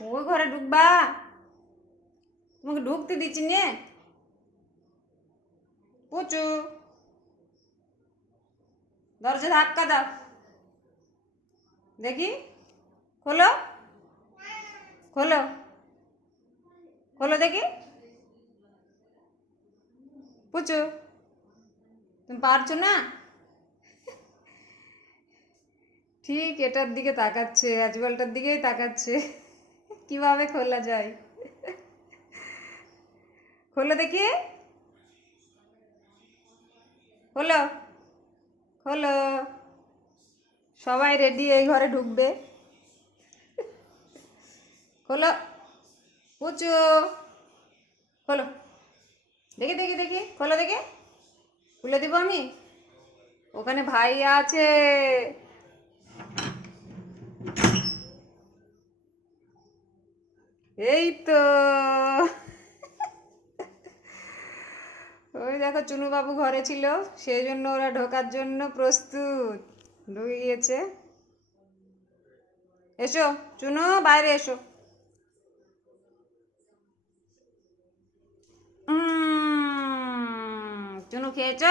ওই ঘরে ঢুকবা? তোমাকে ঢুকতে দিচ্ছি নে। পুচু, দরজা ধাক্কা দাও দেখি। খোলো, খোলো, খোলো দেখি। পুচু, তুমি পারছো না? ঠিক এটার দিকে তাকাচ্ছে, আজবালটার দিকেই তাকাচ্ছে। কিভাবে খোলা যায়? খোলো দেখি। খোলো, খোলো। সবাই রেডি, এই ঘরে ঢুকবে। খোলো পুচু, খোলো দেখি দেখি দেখি। খোলো দেখি, খুলে দিব আমি। ওখানে ভাই আছে। এই তো। ওই দেখো, চুনু বাবু ঘরে ছিল, সেই জন্য ওরা ঢোকার জন্য প্রস্তুত। ঢুকে গিয়েছে। এসো চুনু, বাইরে এসো। চুনু খেয়েছ?